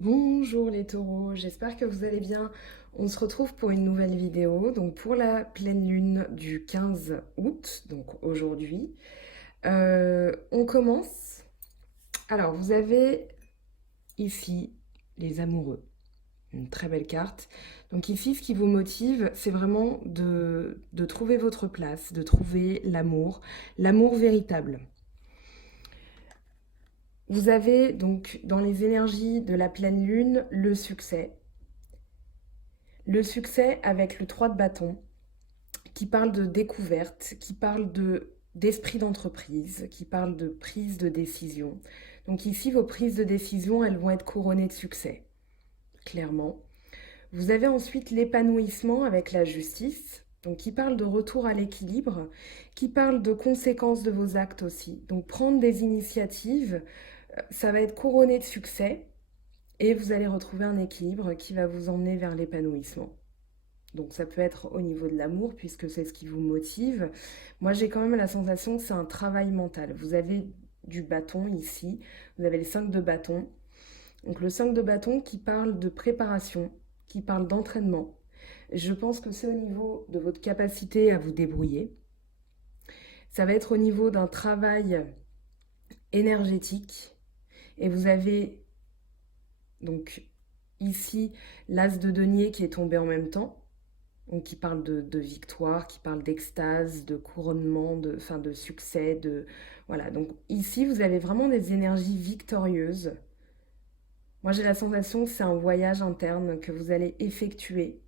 Bonjour les taureaux, j'espère que vous allez bien. On se retrouve pour une nouvelle vidéo, donc pour la pleine lune du 15 août, donc aujourd'hui. On commence. Alors, vous avez ici les amoureux, une très belle carte. Donc ici, ce qui vous motive, c'est vraiment de trouver votre place, de trouver l'amour véritable. Vous avez donc dans les énergies de la pleine lune le succès. Le succès avec le 3 de bâton, qui parle de découverte, qui parle d'esprit d'entreprise, qui parle de prise de décision. Donc ici, vos prises de décision, elles vont être couronnées de succès, clairement. Vous avez ensuite l'épanouissement avec la justice, donc qui parle de retour à l'équilibre, qui parle de conséquences de vos actes aussi. Donc prendre des initiatives, ça va être couronné de succès et vous allez retrouver un équilibre qui va vous emmener vers l'épanouissement. Donc ça peut être au niveau de l'amour, puisque c'est ce qui vous motive. Moi, j'ai quand même la sensation que c'est un travail mental. Vous avez du bâton ici, vous avez le 5 de bâton. Donc le 5 de bâton qui parle de préparation, qui parle d'entraînement. Je pense que c'est au niveau de votre capacité à vous débrouiller. Ça va être au niveau d'un travail énergétique. Et vous avez donc ici l'as de denier qui est tombé en même temps. Donc, qui parle de victoire, qui parle d'extase, de couronnement, enfin, de succès, voilà. Donc ici, vous avez vraiment des énergies victorieuses. Moi, j'ai la sensation que c'est un voyage interne que vous allez effectuer.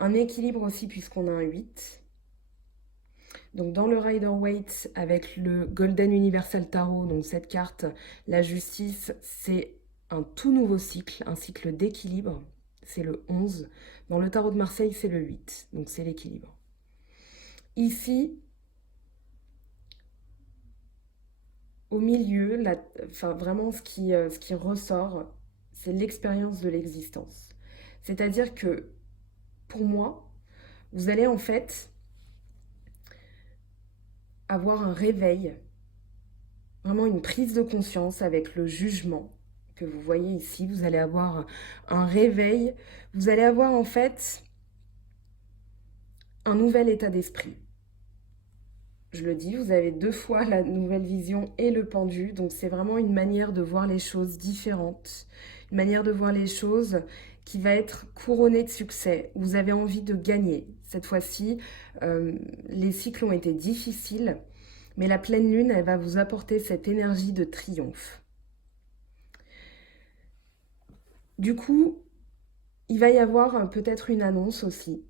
Un équilibre aussi, puisqu'on a un 8. Donc dans le Rider-Waite, avec le Golden Universal Tarot, donc cette carte, la justice, c'est un tout nouveau cycle, un cycle d'équilibre. C'est le 11. Dans le tarot de Marseille, c'est le 8. Donc c'est l'équilibre. Ici, au milieu, enfin, vraiment ce qui ressort, c'est l'expérience de l'existence. C'est-à-dire que pour moi, vous allez en fait avoir un réveil, vraiment une prise de conscience avec le jugement que vous voyez ici. Vous allez avoir un réveil, vous allez avoir en fait un nouvel état d'esprit. Je le dis, vous avez deux fois la nouvelle vision et le pendu, donc c'est vraiment une manière de voir les choses différentes, une manière de voir les choses qui va être couronnée de succès. Vous avez envie de gagner. Cette fois-ci, les cycles ont été difficiles, mais la pleine lune, elle va vous apporter cette énergie de triomphe. Du coup, il va y avoir peut-être une annonce aussi,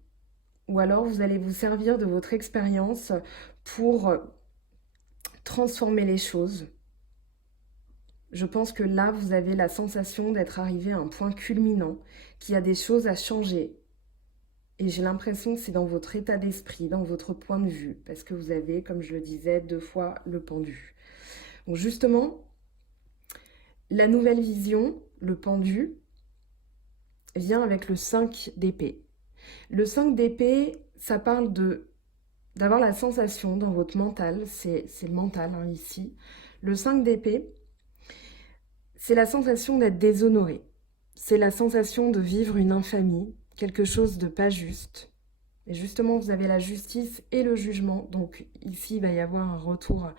ou alors vous allez vous servir de votre expérience pour transformer les choses. Je pense que là, vous avez la sensation d'être arrivé à un point culminant, qu'il y a des choses à changer. Et j'ai l'impression que c'est dans votre état d'esprit, dans votre point de vue, parce que vous avez, comme je le disais, deux fois le pendu. Donc justement, la nouvelle vision, le pendu, vient avec le 5 d'épée. Le 5 d'épée, ça parle d'avoir la sensation dans votre mental, c'est le mental hein, ici. Le 5 d'épée, c'est la sensation d'être déshonoré. C'est la sensation de vivre une infamie, quelque chose de pas juste. Et justement, vous avez la justice et le jugement. Donc ici, il va y avoir un retour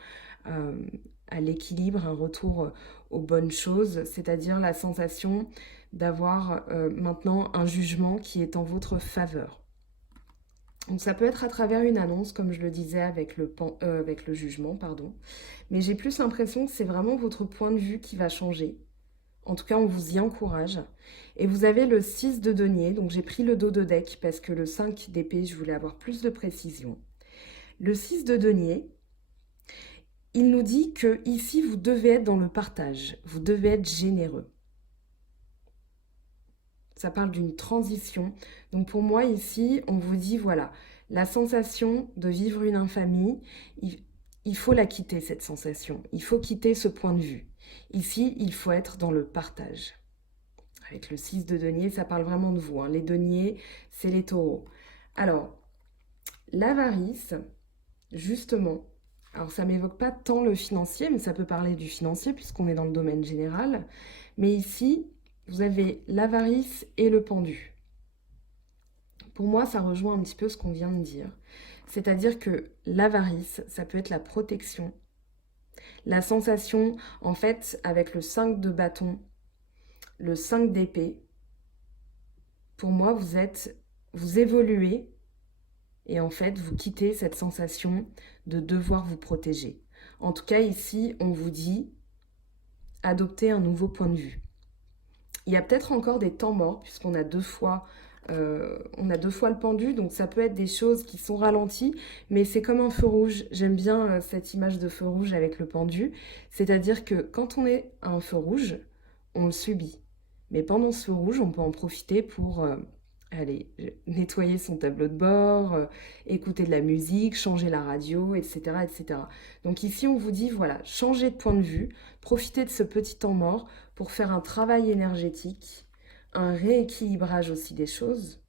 euh, à l'équilibre, un retour aux bonnes choses, c'est-à-dire la sensation d'avoir maintenant un jugement qui est en votre faveur. Donc ça peut être à travers une annonce, comme je le disais avec le jugement, pardon. Mais j'ai plus l'impression que c'est vraiment votre point de vue qui va changer. En tout cas, on vous y encourage. Et vous avez le 6 de denier, donc j'ai pris le dos de deck parce que le 5 d'épée, je voulais avoir plus de précision. Le 6 de denier, il nous dit que ici, vous devez être dans le partage, vous devez être généreux. Ça parle d'une transition. Donc pour moi, ici, on vous dit, voilà, la sensation de vivre une infamie, il faut la quitter, cette sensation. Il faut quitter ce point de vue. Ici, il faut être dans le partage. Avec le 6 de denier, ça parle vraiment de vous. Hein. Les deniers, c'est les taureaux. Alors, l'avarice, justement, alors ça m'évoque pas tant le financier, mais ça peut parler du financier puisqu'on est dans le domaine général. Mais ici, vous avez l'avarice et le pendu. Pour moi, ça rejoint un petit peu ce qu'on vient de dire. C'est-à-dire que l'avarice, ça peut être la protection. La sensation, en fait, avec le 5 de bâton, le 5 d'épée, pour moi, vous évoluez et en fait, vous quittez cette sensation de devoir vous protéger. En tout cas, ici, on vous dit adopter un nouveau point de vue. Il y a peut-être encore des temps morts, puisqu'on a on a deux fois le pendu, donc ça peut être des choses qui sont ralenties, mais c'est comme un feu rouge. J'aime bien cette image de feu rouge avec le pendu, c'est-à-dire que quand on est à un feu rouge, on le subit. Mais pendant ce feu rouge, on peut en profiter pour aller nettoyer son tableau de bord, écouter de la musique, changer la radio, etc., etc. Donc ici, on vous dit, voilà, changez de point de vue, profitez de ce petit temps mort pour faire un travail énergétique, un rééquilibrage aussi des choses,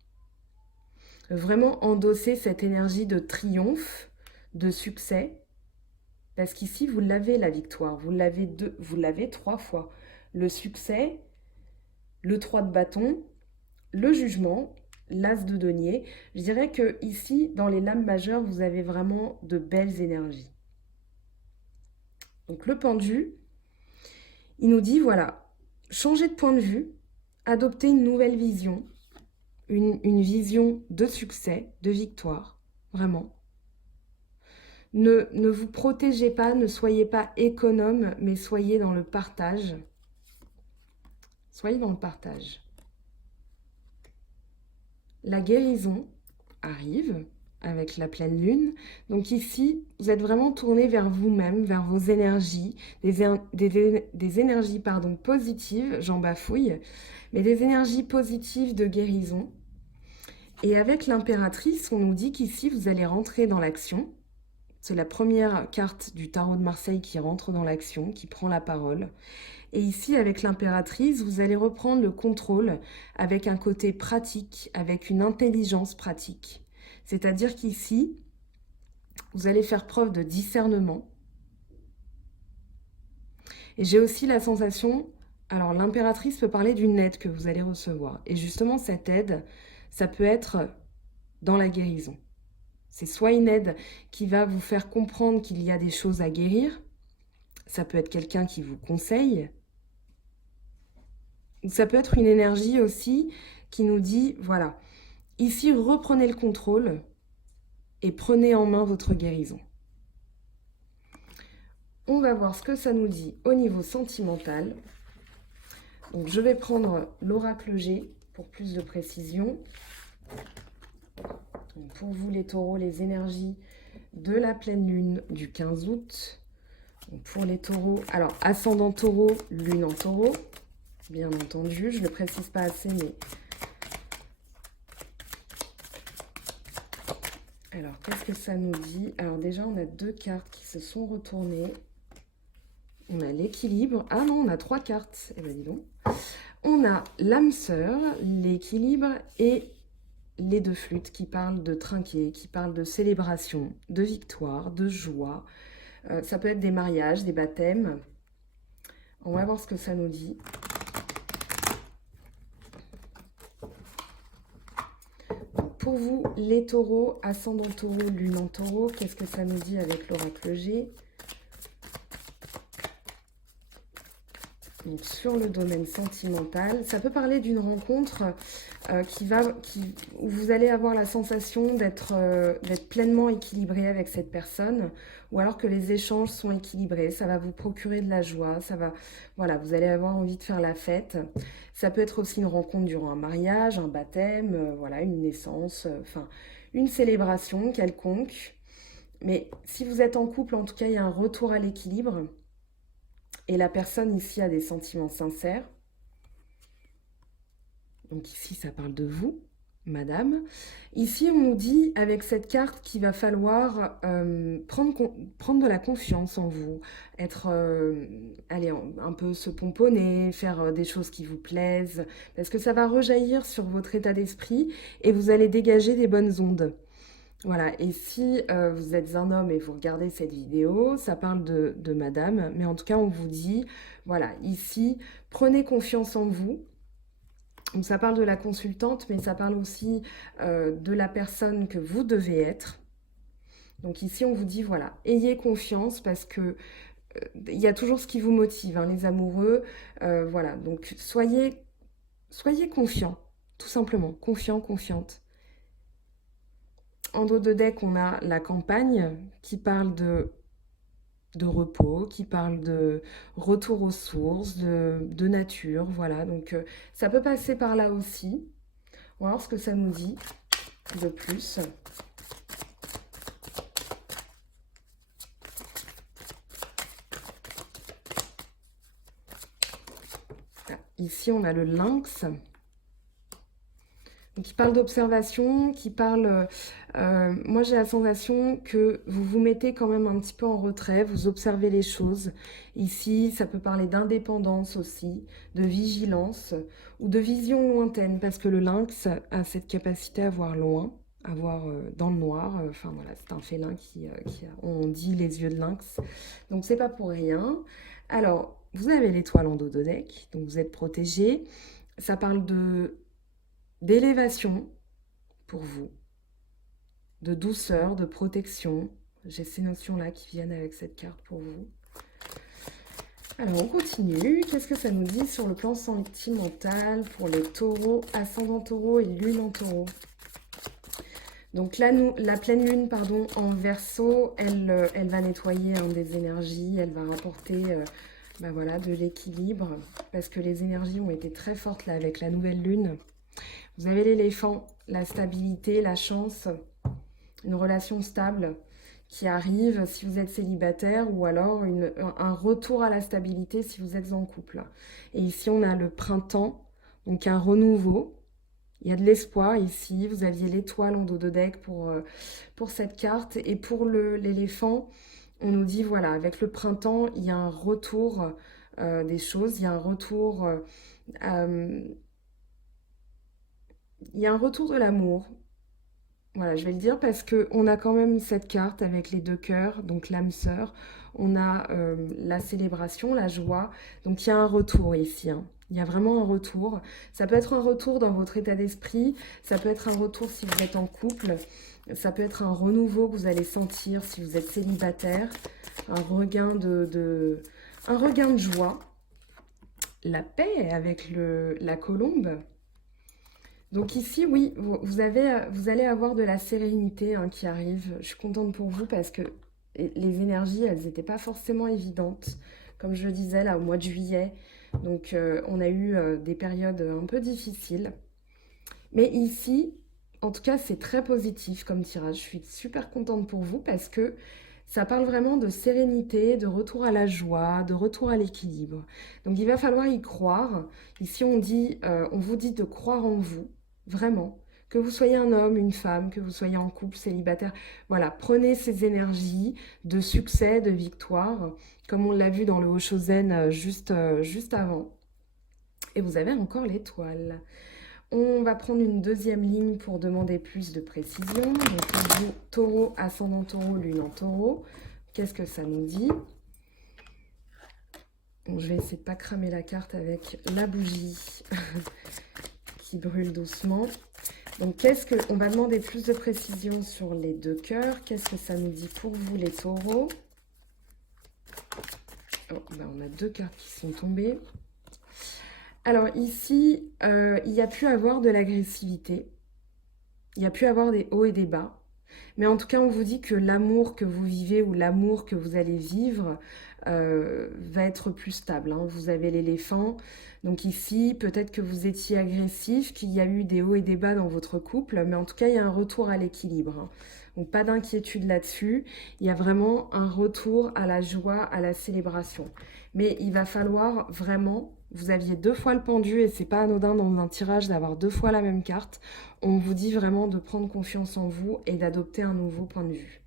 vraiment endosser cette énergie de triomphe, de succès, parce qu'ici, vous l'avez la victoire, vous l'avez 3 fois. Le succès, le 3 de bâton, le jugement, l'as de denier. Je dirais que ici, dans les lames majeures, vous avez vraiment de belles énergies. Donc le pendu, il nous dit, voilà, changez de point de vue, adoptez une nouvelle vision, une vision de succès, de victoire, vraiment. Ne vous protégez pas, ne soyez pas économe, mais soyez dans le partage. Soyez dans le partage. La guérison arrive avec la pleine lune. Donc ici, vous êtes vraiment tourné vers vous-même, vers vos énergies, des énergies positives, j'en bafouille, mais des énergies positives de guérison. Et avec l'impératrice, on nous dit qu'ici, vous allez rentrer dans l'action. C'est la première carte du tarot de Marseille qui rentre dans l'action, qui prend la parole. Et ici, avec l'impératrice, vous allez reprendre le contrôle avec un côté pratique, avec une intelligence pratique. C'est-à-dire qu'ici, vous allez faire preuve de discernement. Et j'ai aussi la sensation, alors l'impératrice peut parler d'une aide que vous allez recevoir. Et justement, cette aide, ça peut être dans la guérison. C'est soit une aide qui va vous faire comprendre qu'il y a des choses à guérir, ça peut être quelqu'un qui vous conseille, ça peut être une énergie aussi qui nous dit, voilà, ici reprenez le contrôle et prenez en main votre guérison. On va voir ce que ça nous dit au niveau sentimental. Donc je vais prendre l'oracle G pour plus de précision. Donc pour vous les taureaux, les énergies de la pleine lune du 15 août. Donc pour les taureaux, alors ascendant taureau, lune en taureau, bien entendu, je ne le précise pas assez, mais... Alors, qu'est-ce que ça nous dit? Alors déjà, on a 2 cartes qui se sont retournées. On a l'équilibre. Ah non, on a 3 cartes. Eh bien, dis donc. On a l'âme sœur, l'équilibre et les 2 flûtes qui parlent de trinquer, qui parlent de célébration, de victoire, de joie. Ça peut être des mariages, des baptêmes. On va voir ce que ça nous dit. Pour vous, les taureaux, ascendant taureau, lune en taureau, qu'est-ce que ça nous dit avec l'oracle G? Donc, sur le domaine sentimental, ça peut parler d'une rencontre où vous allez avoir la sensation d'être pleinement équilibré avec cette personne, ou alors que les échanges sont équilibrés, ça va vous procurer de la joie, voilà, vous allez avoir envie de faire la fête. Ça peut être aussi une rencontre durant un mariage, un baptême, voilà, une naissance, enfin, une célébration quelconque. Mais si vous êtes en couple, en tout cas, il y a un retour à l'équilibre. Et la personne ici a des sentiments sincères. Donc ici, ça parle de vous, madame. Ici, on nous dit, avec cette carte, qu'il va falloir prendre de la confiance en vous, être, allez, un peu se pomponner, faire des choses qui vous plaisent, parce que ça va rejaillir sur votre état d'esprit et vous allez dégager des bonnes ondes. Voilà, et si vous êtes un homme et vous regardez cette vidéo, ça parle de madame, mais en tout cas, on vous dit, voilà, ici, prenez confiance en vous, Donc ça parle de la consultante, mais ça parle aussi de la personne que vous devez être. Donc ici, on vous dit, voilà, ayez confiance parce que il y a toujours ce qui vous motive, hein, les amoureux. Voilà, donc soyez confiants, tout simplement, confiant, confiante. En dos de deck, on a la campagne qui parle de repos, qui parle de retour aux sources, de nature, voilà. Donc ça peut passer par là aussi. On va voir ce que ça nous dit de plus. Ici, on a le lynx. Qui parle d'observation, qui parle... moi, j'ai la sensation que vous vous mettez quand même un petit peu en retrait, vous observez les choses. Ici, ça peut parler d'indépendance aussi, de vigilance ou de vision lointaine, parce que le lynx a cette capacité à voir loin, à voir dans le noir. Enfin, voilà, c'est un félin qui a, on dit les yeux de lynx. Donc, c'est pas pour rien. Alors, vous avez l'étoile en dos de deck, donc vous êtes protégé. Ça parle d'élévation pour vous, de douceur, de protection. J'ai ces notions-là qui viennent avec cette carte pour vous. Alors, on continue. Qu'est-ce que ça nous dit sur le plan sentimental pour les taureaux, ascendant taureau et lune en taureau? Donc là, la pleine lune, pardon, en Verseau, elle va nettoyer des énergies, elle va rapporter voilà, de l'équilibre, parce que les énergies ont été très fortes là avec la nouvelle lune. Vous avez l'éléphant, la stabilité, la chance, une relation stable qui arrive si vous êtes célibataire ou alors un retour à la stabilité si vous êtes en couple. Et ici, on a le printemps, donc un renouveau. Il y a de l'espoir ici. Vous aviez l'étoile en dos de deck pour cette carte. Et pour l'éléphant, on nous dit, voilà, avec le printemps, il y a un retour des choses, il y a un retour... il y a un retour de l'amour. Voilà, je vais le dire parce qu'on a quand même cette carte avec les deux cœurs, donc l'âme sœur. On a la célébration, la joie. Donc il y a un retour ici, hein. Il y a vraiment un retour. Ça peut être un retour dans votre état d'esprit. Ça peut être un retour si vous êtes en couple. Ça peut être un renouveau que vous allez sentir si vous êtes célibataire. Un regain un regain de joie. La paix avec la colombe. Donc ici, oui, vous allez avoir de la sérénité qui arrive. Je suis contente pour vous parce que les énergies, elles n'étaient pas forcément évidentes. Comme je le disais, là, au mois de juillet. Donc, on a eu des périodes un peu difficiles. Mais ici, en tout cas, c'est très positif comme tirage. Je suis super contente pour vous parce que ça parle vraiment de sérénité, de retour à la joie, de retour à l'équilibre. Donc, il va falloir y croire. Ici, on vous dit de croire en vous. Vraiment. Que vous soyez un homme, une femme, que vous soyez en couple, célibataire. Voilà, prenez ces énergies de succès, de victoire, comme on l'a vu dans le Hoshozen juste avant. Et vous avez encore l'étoile. On va prendre une deuxième ligne pour demander plus de précision. Donc, vous, taureau, ascendant taureau, lune en taureau. Qu'est-ce que ça nous dit? Bon, je vais essayer de ne pas cramer la carte avec la bougie qui brûle doucement. Donc, on va demander plus de précision sur les deux cœurs. Qu'est-ce que ça nous dit pour vous, les taureaux? Oh, ben on a deux cartes qui sont tombées. Alors ici, il y a pu avoir de l'agressivité. Il y a pu avoir des hauts et des bas. Mais en tout cas, on vous dit que l'amour que vous vivez ou l'amour que vous allez vivre va être plus stable, hein. Vous avez l'éléphant. Donc ici, peut-être que vous étiez agressif, qu'il y a eu des hauts et des bas dans votre couple, mais en tout cas, il y a un retour à l'équilibre, hein. Donc pas d'inquiétude là-dessus. Il y a vraiment un retour à la joie, à la célébration. Mais il va falloir vraiment... Vous aviez deux fois le pendu et c'est pas anodin dans un tirage d'avoir deux fois la même carte. On vous dit vraiment de prendre confiance en vous et d'adopter un nouveau point de vue.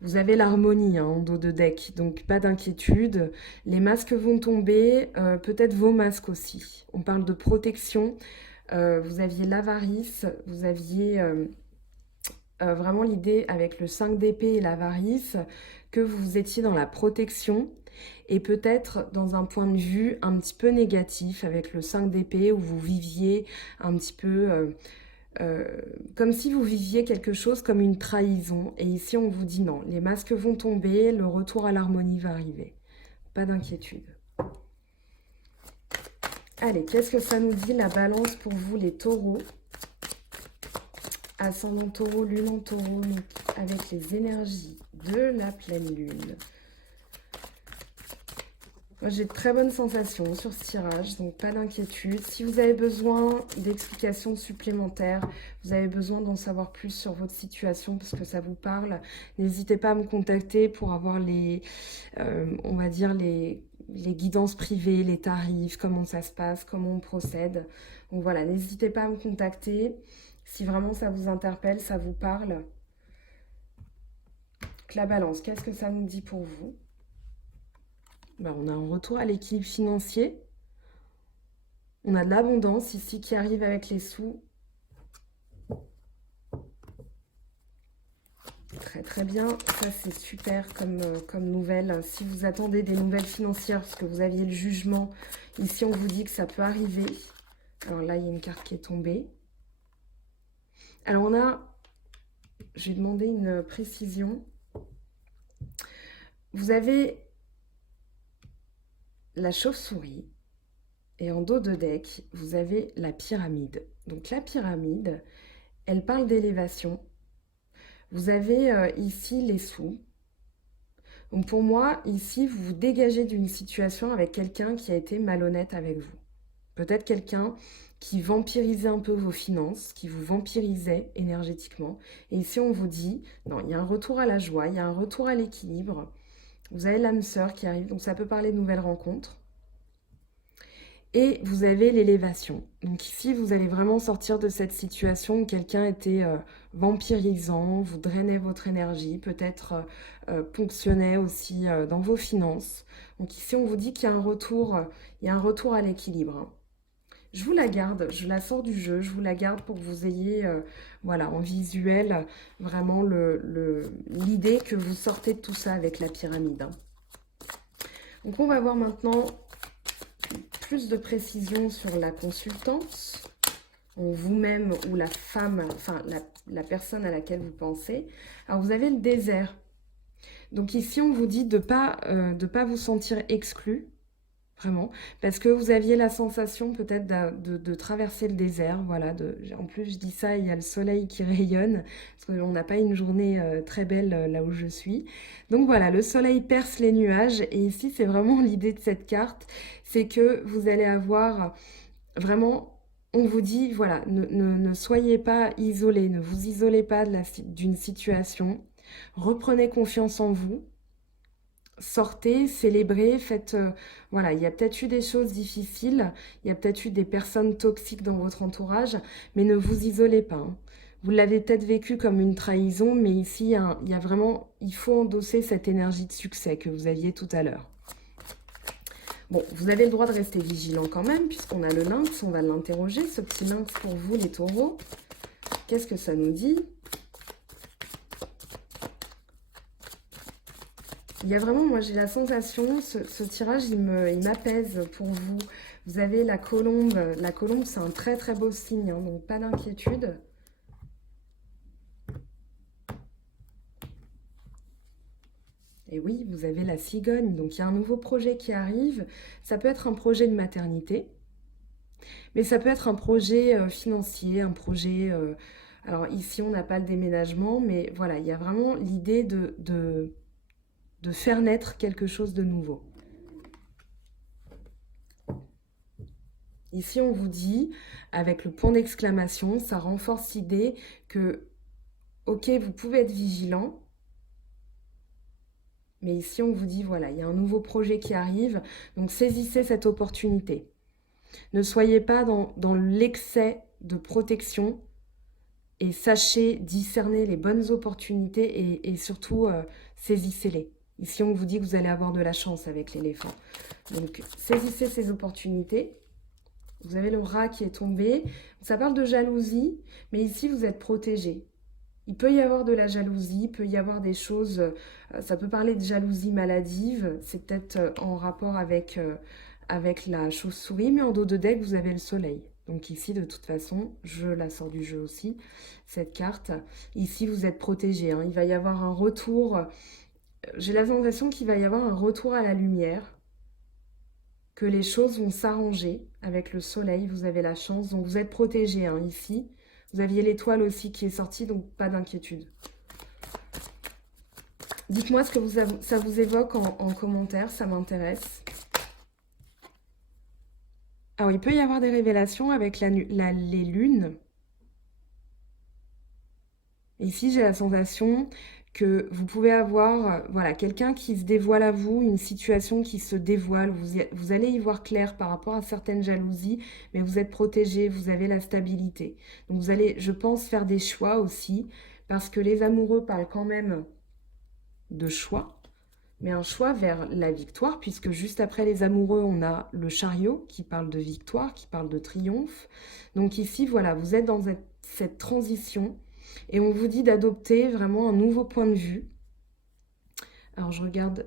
Vous avez l'harmonie en dos de deck, donc pas d'inquiétude. Les masques vont tomber, peut-être vos masques aussi. On parle de protection. Vous aviez l'avarice, vous aviez vraiment l'idée avec le 5 d'épée et l'avarice que vous étiez dans la protection. et peut-être dans un point de vue un petit peu négatif avec le 5 d'épée où vous viviez un petit peu comme si vous viviez quelque chose comme une trahison. Et ici, on vous dit non, les masques vont tomber, le retour à l'harmonie va arriver. Pas d'inquiétude. Allez, qu'est-ce que ça nous dit la balance pour vous, les taureaux? Ascendant taureau, lune en taureau, avec les énergies de la pleine lune. Moi, j'ai de très bonnes sensations sur ce tirage, donc pas d'inquiétude. Si vous avez besoin d'explications supplémentaires, vous avez besoin d'en savoir plus sur votre situation parce que ça vous parle, n'hésitez pas à me contacter pour avoir on va dire les guidances privées, les tarifs, comment ça se passe, comment on procède. Donc voilà, n'hésitez pas à me contacter si vraiment ça vous interpelle, ça vous parle. Donc, la balance, qu'est-ce que ça nous dit pour vous? Ben, on a un retour à l'équilibre financier. On a de l'abondance ici qui arrive avec les sous. Très très bien, ça c'est super comme nouvelle. Si vous attendez des nouvelles financières parce que vous aviez le jugement, ici on vous dit que ça peut arriver. Alors là il y a une carte qui est tombée. Alors je vais demander une précision. Vous avez la chauve-souris et en dos de deck, vous avez la pyramide. Donc la pyramide, elle parle d'élévation. Vous avez ici les sous. Donc pour moi, ici, vous vous dégagez d'une situation avec quelqu'un qui a été malhonnête avec vous. Peut-être quelqu'un qui vampirisait un peu vos finances, qui vous vampirisait énergétiquement. Et ici, on vous dit, non, il y a un retour à la joie, il y a un retour à l'équilibre. Vous avez l'âme sœur qui arrive, donc ça peut parler de nouvelles rencontres. Et vous avez l'élévation. Donc ici, vous allez vraiment sortir de cette situation où quelqu'un était vampirisant, vous drainait votre énergie, peut-être ponctionnait aussi dans vos finances. Donc ici, on vous dit qu'il y a un retour, à l'équilibre, hein. Je vous la garde, je la sors du jeu, je vous la garde pour que vous ayez voilà, en visuel vraiment l'idée que vous sortez de tout ça avec la pyramide, hein. Donc on va voir maintenant plus de précision sur la consultance, vous-même ou la femme, enfin la personne à laquelle vous pensez. Alors vous avez le désert. Donc ici on vous dit de pas vous sentir exclu, vraiment, parce que vous aviez la sensation peut-être de traverser le désert. Voilà, en plus je dis ça, il y a le soleil qui rayonne, parce qu'on n'a pas une journée très belle là où je suis. Donc voilà, le soleil perce les nuages, et ici c'est vraiment l'idée de cette carte, c'est que vous allez avoir vraiment, on vous dit, voilà, ne soyez pas isolés, ne vous isolez pas d'une situation, reprenez confiance en vous. Sortez, célébrez, faites... voilà, il y a peut-être eu des choses difficiles, il y a peut-être eu des personnes toxiques dans votre entourage, mais ne vous isolez pas, hein. Vous l'avez peut-être vécu comme une trahison, mais ici, il y a vraiment... Il faut endosser cette énergie de succès que vous aviez tout à l'heure. Bon, vous avez le droit de rester vigilant quand même, puisqu'on a le lynx, on va l'interroger, ce petit lynx pour vous, les taureaux. Qu'est-ce que ça nous dit ? Il y a vraiment, moi j'ai la sensation, ce tirage il m'apaise pour vous. Vous avez la colombe c'est un très très beau signe, hein, donc pas d'inquiétude. Et oui, vous avez la cigogne, donc il y a un nouveau projet qui arrive. Ça peut être un projet de maternité, mais ça peut être un projet financier, un projet... alors ici on n'a pas le déménagement, mais voilà, il y a vraiment l'idée de faire naître quelque chose de nouveau. Ici, on vous dit, avec le point d'exclamation, ça renforce l'idée que, ok, vous pouvez être vigilant, mais ici, on vous dit, voilà, il y a un nouveau projet qui arrive, donc saisissez cette opportunité. Ne soyez pas dans l'excès de protection et sachez discerner les bonnes opportunités et surtout, saisissez-les. Ici, on vous dit que vous allez avoir de la chance avec l'éléphant. Donc, saisissez ces opportunités. Vous avez le rat qui est tombé. Ça parle de jalousie, mais ici, vous êtes protégé. Il peut y avoir de la jalousie, il peut y avoir des choses, ça peut parler de jalousie maladive, c'est peut-être en rapport avec la chauve-souris, mais en dos de deck, vous avez le soleil. Donc ici, de toute façon, je la sors du jeu aussi, cette carte. Ici, vous êtes protégé, hein. Il va y avoir un retour, j'ai la sensation qu'il va y avoir un retour à la lumière, que les choses vont s'arranger avec le soleil, vous avez la chance, donc vous êtes protégé, hein, ici. Vous aviez l'étoile aussi qui est sortie, donc pas d'inquiétude. Dites-moi ce que ça vous évoque en commentaire, ça m'intéresse. Alors, il peut y avoir des révélations avec les lunes. Ici, j'ai la sensation que vous pouvez avoir voilà, quelqu'un qui se dévoile à vous, une situation qui se dévoile. Vous allez y voir clair par rapport à certaines jalousies, mais vous êtes protégé, vous avez la stabilité. Donc, vous allez, je pense, faire des choix aussi, parce que les amoureux parlent quand même de choix, mais un choix vers la victoire, puisque juste après les amoureux, on a le chariot qui parle de victoire, qui parle de triomphe. Donc ici, voilà, vous êtes dans cette transition et on vous dit d'adopter vraiment un nouveau point de vue. Alors je regarde,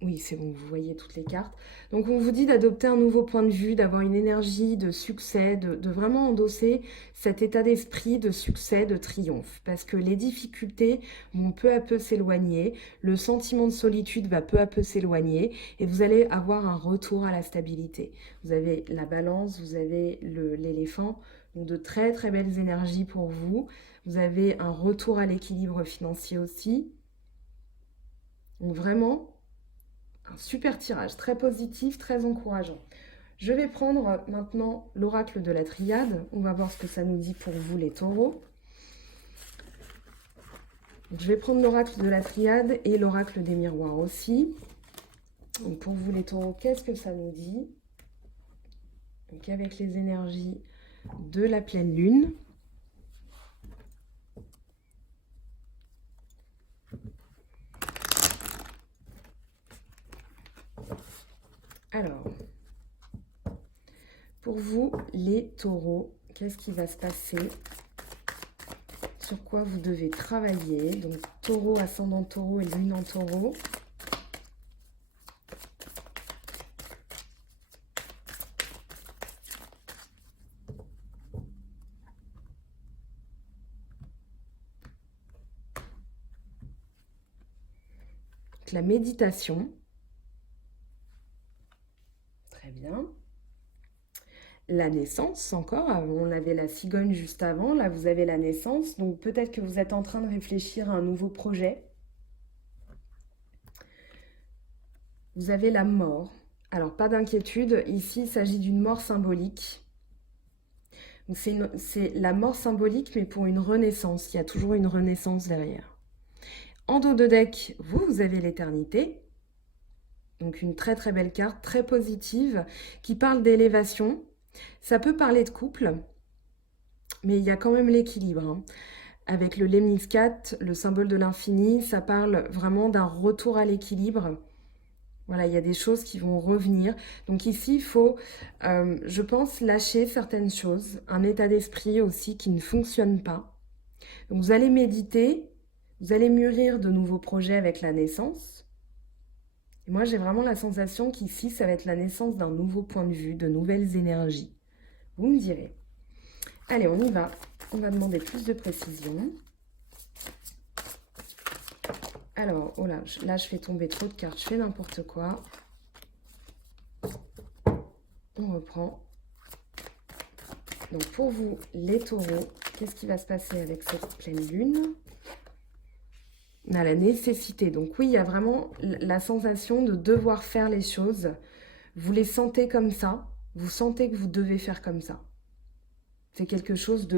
oui c'est bon, vous voyez toutes les cartes. Donc on vous dit d'adopter un nouveau point de vue, d'avoir une énergie de succès, de vraiment endosser cet état d'esprit de succès, de triomphe. Parce que les difficultés vont peu à peu s'éloigner, le sentiment de solitude va peu à peu s'éloigner et vous allez avoir un retour à la stabilité. Vous avez la balance, vous avez l'éléphant, donc de très très belles énergies pour vous. Vous avez un retour à l'équilibre financier aussi. Donc vraiment, un super tirage, très positif, très encourageant. Je vais prendre maintenant l'oracle de la triade. On va voir ce que ça nous dit pour vous les taureaux. Donc, je vais prendre l'oracle de la triade et l'oracle des miroirs aussi. Donc, pour vous les taureaux, qu'est-ce que ça nous dit? Donc, avec les énergies de la pleine lune. Alors, pour vous, les taureaux, qu'est-ce qui va se passer? Sur quoi vous devez travailler? Donc, taureau, ascendant taureau et lune en taureau. Donc, la méditation. Très bien. La naissance encore, on avait la cigogne juste avant, là vous avez la naissance, donc peut-être que vous êtes en train de réfléchir à un nouveau projet. Vous avez la mort. Alors pas d'inquiétude, ici il s'agit d'une mort symbolique. C'est la mort symbolique mais pour une renaissance, il y a toujours une renaissance derrière. En dos de deck, vous avez l'éternité, donc une très très belle carte, très positive, qui parle d'élévation. Ça peut parler de couple, mais il y a quand même l'équilibre, hein. Avec le lemniscate, le symbole de l'infini, ça parle vraiment d'un retour à l'équilibre. Voilà, il y a des choses qui vont revenir. Donc ici, il faut, je pense, lâcher certaines choses. Un état d'esprit aussi qui ne fonctionne pas. Donc vous allez méditer, vous allez mûrir de nouveaux projets avec la naissance. Et moi, j'ai vraiment la sensation qu'ici, ça va être la naissance d'un nouveau point de vue, de nouvelles énergies. Vous me direz. Allez, on y va. On va demander plus de précision. Alors, oh là, je fais tomber trop de cartes, je fais n'importe quoi. On reprend. Donc, pour vous, les taureaux, qu'est-ce qui va se passer avec cette pleine lune? On a la nécessité. Donc oui, il y a vraiment la sensation de devoir faire les choses. Vous les sentez comme ça. Vous sentez que vous devez faire comme ça. C'est quelque chose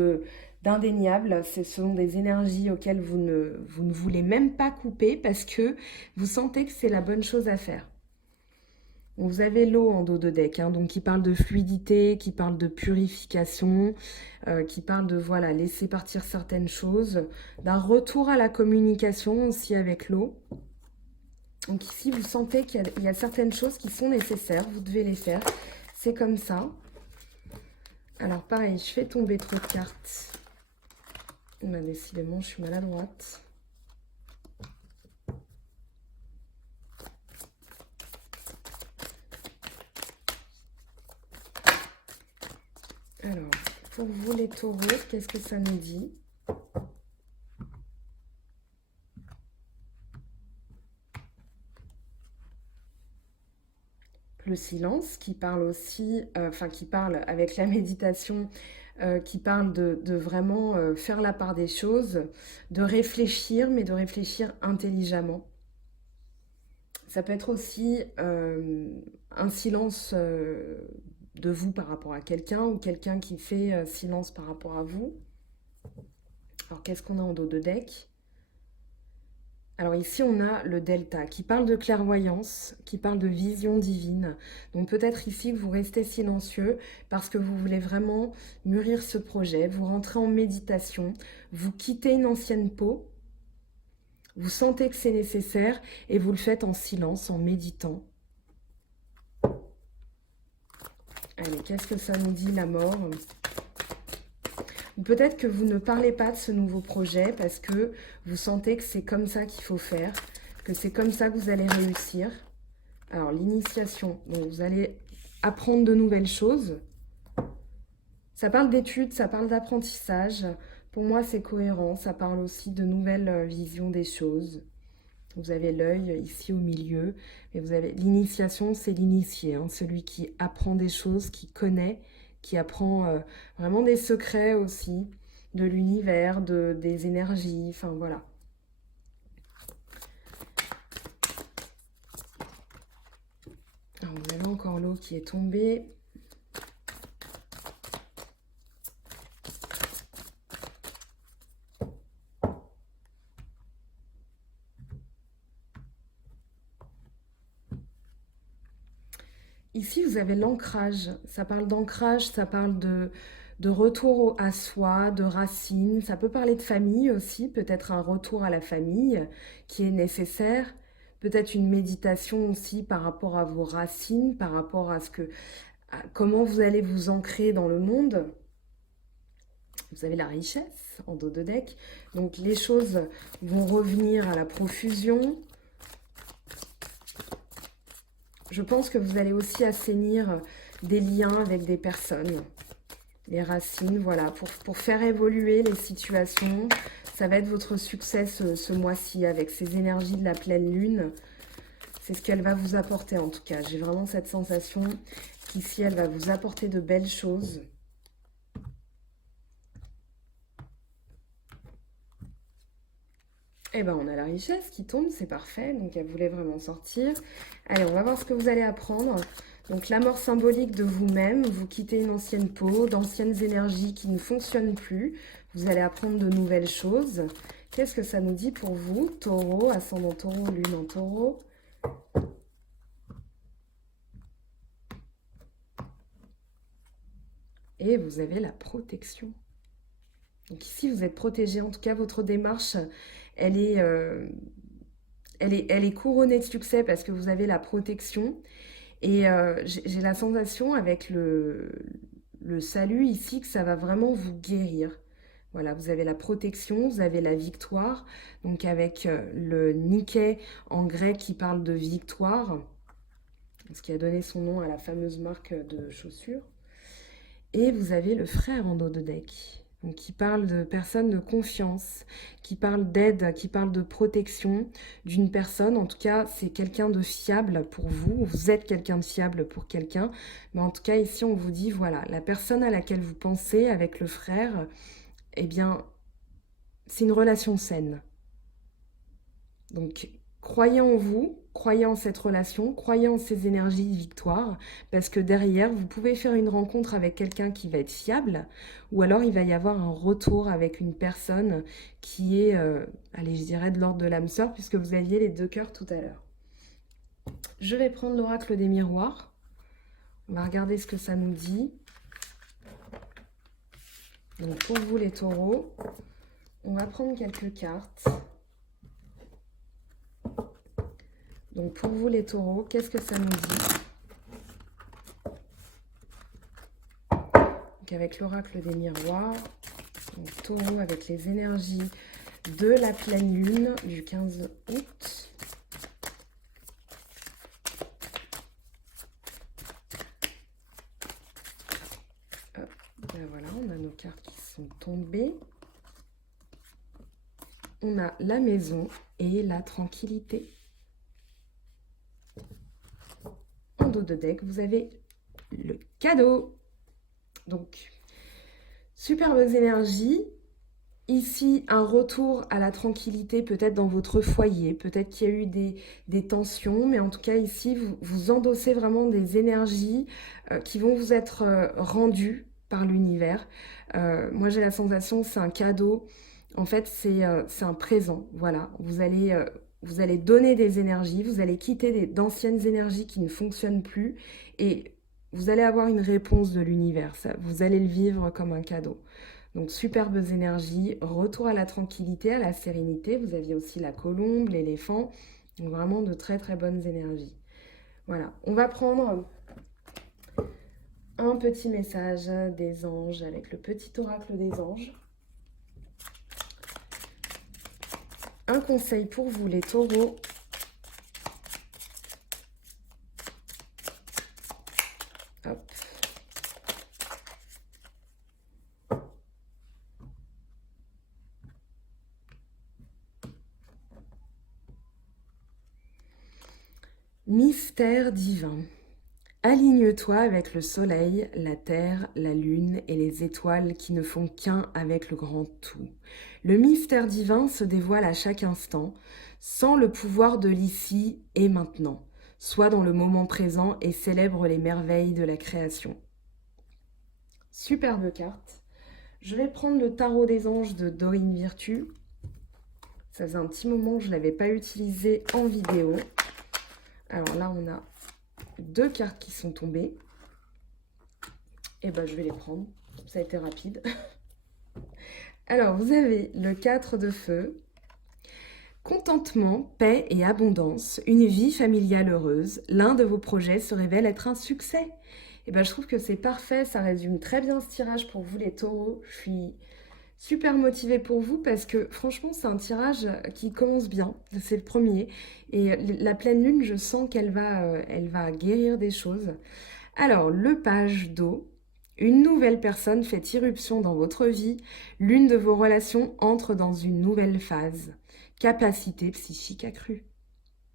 d'indéniable. Ce sont des énergies auxquelles vous ne voulez même pas couper parce que vous sentez que c'est la bonne chose à faire. Vous avez l'eau en dos de deck, hein, donc qui parle de fluidité, qui parle de purification, qui parle de voilà, laisser partir certaines choses, d'un retour à la communication aussi avec l'eau. Donc ici, vous sentez qu'il y a certaines choses qui sont nécessaires, vous devez les faire. C'est comme ça. Alors pareil, je fais tomber trop de cartes. Bah, décidément, je suis maladroite. Alors, pour vous les taureaux, qu'est-ce que ça nous dit? Le silence, qui parle aussi, qui parle avec la méditation, qui parle de vraiment faire la part des choses, de réfléchir, mais de réfléchir intelligemment. Ça peut être aussi un silence de vous par rapport à quelqu'un ou quelqu'un qui fait silence par rapport à vous. Alors qu'est-ce qu'on a en dos de deck? Alors ici, on a le delta qui parle de clairvoyance, qui parle de vision divine. Donc peut-être ici que vous restez silencieux parce que vous voulez vraiment mûrir ce projet, vous rentrez en méditation, vous quittez une ancienne peau, vous sentez que c'est nécessaire et vous le faites en silence, en méditant. Allez, qu'est-ce que ça nous dit la mort? Ou peut-être que vous ne parlez pas de ce nouveau projet parce que vous sentez que c'est comme ça qu'il faut faire, que c'est comme ça que vous allez réussir. Alors, l'initiation, donc vous allez apprendre de nouvelles choses. Ça parle d'études, ça parle d'apprentissage. Pour moi, c'est cohérent. Ça parle aussi de nouvelles visions des choses. Vous avez l'œil ici au milieu. Et vous avez l'initiation, c'est l'initié, hein, celui qui apprend des choses, qui connaît, qui apprend vraiment des secrets aussi, de l'univers, des énergies, enfin voilà. Alors, vous avez encore l'eau qui est tombée. Ici, vous avez l'ancrage. Ça parle d'ancrage, ça parle de retour à soi, de racines. Ça peut parler de famille aussi, peut-être un retour à la famille qui est nécessaire. Peut-être une méditation aussi par rapport à vos racines, par rapport à comment vous allez vous ancrer dans le monde. Vous avez la richesse en dos de deck. Donc les choses vont revenir à la profusion. Je pense que vous allez aussi assainir des liens avec des personnes. Les racines, voilà, pour faire évoluer les situations. Ça va être votre succès ce mois-ci avec ces énergies de la pleine lune. C'est ce qu'elle va vous apporter en tout cas. J'ai vraiment cette sensation qu'ici, elle va vous apporter de belles choses. Eh ben, on a la richesse qui tombe, c'est parfait. Donc, elle voulait vraiment sortir. Allez, on va voir ce que vous allez apprendre. Donc, la mort symbolique de vous-même. Vous quittez une ancienne peau, d'anciennes énergies qui ne fonctionnent plus. Vous allez apprendre de nouvelles choses. Qu'est-ce que ça nous dit pour vous? Taureau, ascendant taureau, lune en taureau. Et vous avez la protection. Donc ici, vous êtes protégé. En tout cas, votre démarche, elle est, elle est couronnée de succès parce que vous avez la protection. Et j'ai la sensation avec le salut ici que ça va vraiment vous guérir. Voilà, vous avez la protection, vous avez la victoire. Donc avec le Nikkei en grec qui parle de victoire, ce qui a donné son nom à la fameuse marque de chaussures. Et vous avez le frère en dos de deck, donc qui parle de personnes de confiance, qui parle d'aide, qui parle de protection d'une personne. En tout cas, c'est quelqu'un de fiable pour vous. Vous êtes quelqu'un de fiable pour quelqu'un. Mais en tout cas, ici, on vous dit, voilà, la personne à laquelle vous pensez avec le frère, eh bien, c'est une relation saine. Donc, croyez en vous, croyez en cette relation, croyez en ces énergies de victoire, parce que derrière, vous pouvez faire une rencontre avec quelqu'un qui va être fiable, ou alors il va y avoir un retour avec une personne qui est, allez, je dirais de l'ordre de l'âme sœur, puisque vous aviez les deux cœurs tout à l'heure. Je vais prendre l'oracle des miroirs. On va regarder ce que ça nous dit. Donc pour vous les taureaux, on va prendre quelques cartes. Donc pour vous les taureaux, qu'est-ce que ça nous dit? Donc avec l'oracle des miroirs, Donc, Taureau avec les énergies de la pleine lune du 15 août. Hop, ben voilà, on a nos cartes qui sont tombées. On a la maison et la tranquillité. En dos de deck, vous avez le cadeau. Donc, superbes énergies. Ici, un retour à la tranquillité peut-être dans votre foyer. Peut-être qu'il y a eu des tensions, mais en tout cas ici, vous endossez vraiment des énergies qui vont vous être rendues par l'univers. Moi, j'ai la sensation que c'est un cadeau. En fait, c'est un présent. Voilà, vous allez donner des énergies, vous allez quitter d'anciennes énergies qui ne fonctionnent plus et vous allez avoir une réponse de l'univers. Vous allez le vivre comme un cadeau. Donc superbes énergies, retour à la tranquillité, à la sérénité. Vous aviez aussi la colombe, l'éléphant. Donc vraiment de très très bonnes énergies. Voilà, on va prendre un petit message des anges avec le petit oracle des anges. Un conseil pour vous les taureaux. Hop. Mystère divin. Aligne-toi avec le soleil, la terre, la lune et les étoiles qui ne font qu'un avec le grand tout. Le mystère divin se dévoile à chaque instant, sans le pouvoir de l'ici et maintenant. Sois dans le moment présent et célèbre les merveilles de la création. Superbe carte. Je vais prendre le tarot des anges de Dorine Virtue. Ça faisait un petit moment que je ne l'avais pas utilisé en vidéo. Alors là, on a deux cartes qui sont tombées. Et ben, je vais les prendre. Ça a été rapide. Alors, vous avez le 4 de feu. Contentement, paix et abondance, une vie familiale heureuse. L'un de vos projets se révèle être un succès. Et ben, je trouve que c'est parfait. Ça résume très bien ce tirage pour vous, les taureaux. Je suis super motivée pour vous parce que franchement, c'est un tirage qui commence bien. C'est le premier. Et la pleine lune, je sens qu'elle elle va guérir des choses. Alors, le page d'eau. Une nouvelle personne fait irruption dans votre vie. L'une de vos relations entre dans une nouvelle phase. Capacité psychique accrue.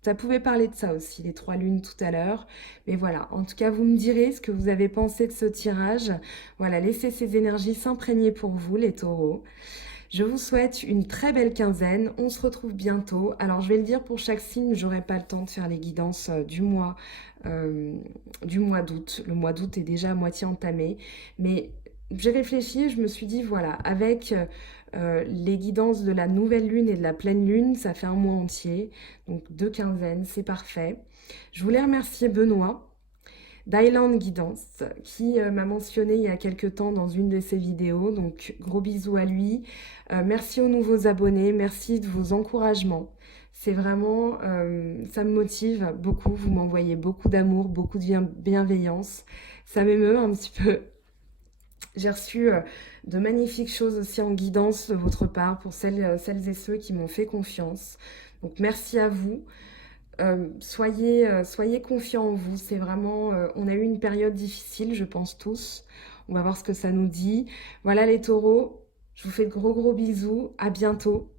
Ça pouvait parler de ça aussi, les trois lunes tout à l'heure. Mais voilà, en tout cas, vous me direz ce que vous avez pensé de ce tirage. Voilà, laissez ces énergies s'imprégner pour vous, les taureaux. Je vous souhaite une très belle quinzaine. On se retrouve bientôt. Alors, je vais le dire pour chaque signe, j'aurai pas le temps de faire les guidances du mois d'août. Le mois d'août est déjà à moitié entamé. Mais j'ai réfléchi et je me suis dit, voilà, avec les guidances de la nouvelle lune et de la pleine lune, ça fait un mois entier. Donc, deux quinzaines, c'est parfait. Je voulais remercier Benoît d'Island Guidance, qui m'a mentionné il y a quelques temps dans une de ses vidéos. Donc, gros bisous à lui. Merci aux nouveaux abonnés. Merci de vos encouragements. C'est vraiment, ça me motive beaucoup. Vous m'envoyez beaucoup d'amour, beaucoup de bienveillance. Ça m'émeut un petit peu. J'ai reçu de magnifiques choses aussi en guidance de votre part pour celles et ceux qui m'ont fait confiance. Donc, merci à vous. Soyez confiants en vous. C'est vraiment, on a eu une période difficile, je pense tous. On va voir ce que ça nous dit. Voilà les taureaux, je vous fais de gros bisous. À bientôt.